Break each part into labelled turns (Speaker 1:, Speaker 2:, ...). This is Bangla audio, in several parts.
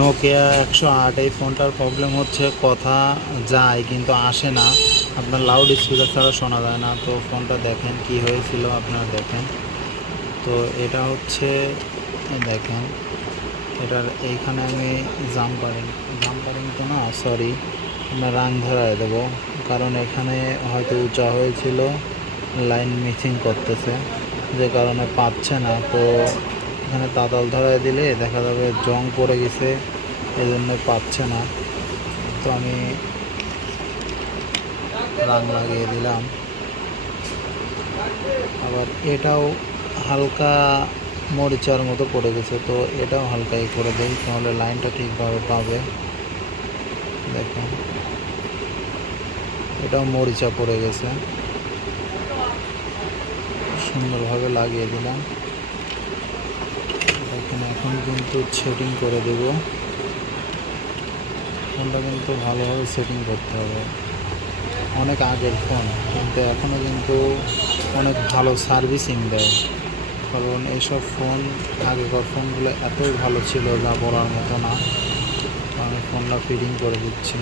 Speaker 1: নোকিয়া একশো আট, এই ফোনটার প্রবলেম হচ্ছে কথা যায় কিন্তু আসে না। আপনার লাউড স্পিকার ছাড়া শোনা যায় না। তো ফোনটা দেখেন কি হয়েছিল আপনারা দেখেন। তো এটা হচ্ছে দেখেন, এটার এইখানে আমি জাম্পারিং জাম্পারিং তো না সরি আমরা রাং ধরায় দেবো। কারণ এখানে হয়তো উঁচা হয়েছিল লাইন মিসিং করতেছে, যে কারণে পাচ্ছে না। তো এখানে তাতাল ধরায় দিলে দেখা যাবে জং পড়ে গেছে এই জন্য পাচ্ছে না। তো আমি রাং লাগিয়ে দিলাম। আবার এটাও হালকা মরিচার মতো পড়ে গেছে, তো এটাও হালকাই করে দেই, তাহলে লাইনটা ঠিকভাবে পাবে। দেখুন, এটাও মরিচা পড়ে গেছে। সুন্দরভাবে লাগিয়ে দিলাম। কিন্তু সেটিং করে দেব। ফোনটা কিন্তু ভালোভাবে সেটিং করতে হবে। অনেক আগের ফোন, কিন্তু এখনও কিন্তু অনেক ভালো সার্ভিসিং দেয়। কারণ এইসব ফোন, আগেকার ফোনগুলো এতই ভালো ছিল যা বলার মতো না। আমি ফোনটা ফিটিং করে দিচ্ছি।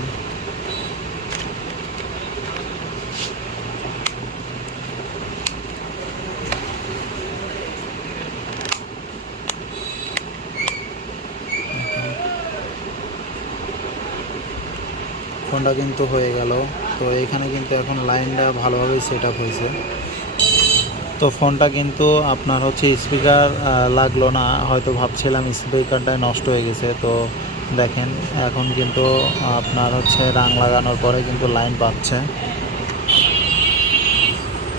Speaker 1: ফোনটা কিন্তু হয়ে গেল। তো এখানে কিন্তু এখন লাইনটা ভালোভাবে সেট আপ হয়েছে। তো ফোনটা কিন্তু আপনার হচ্ছে স্পিকার লাগল না। হয়তো ভাবছিলাম স্পিকারটাই নষ্ট হয়ে গেছে। তো দেখেন, এখন কিন্তু আপনার হচ্ছে রাং লাগানোর পরে কিন্তু লাইন পাচ্ছে।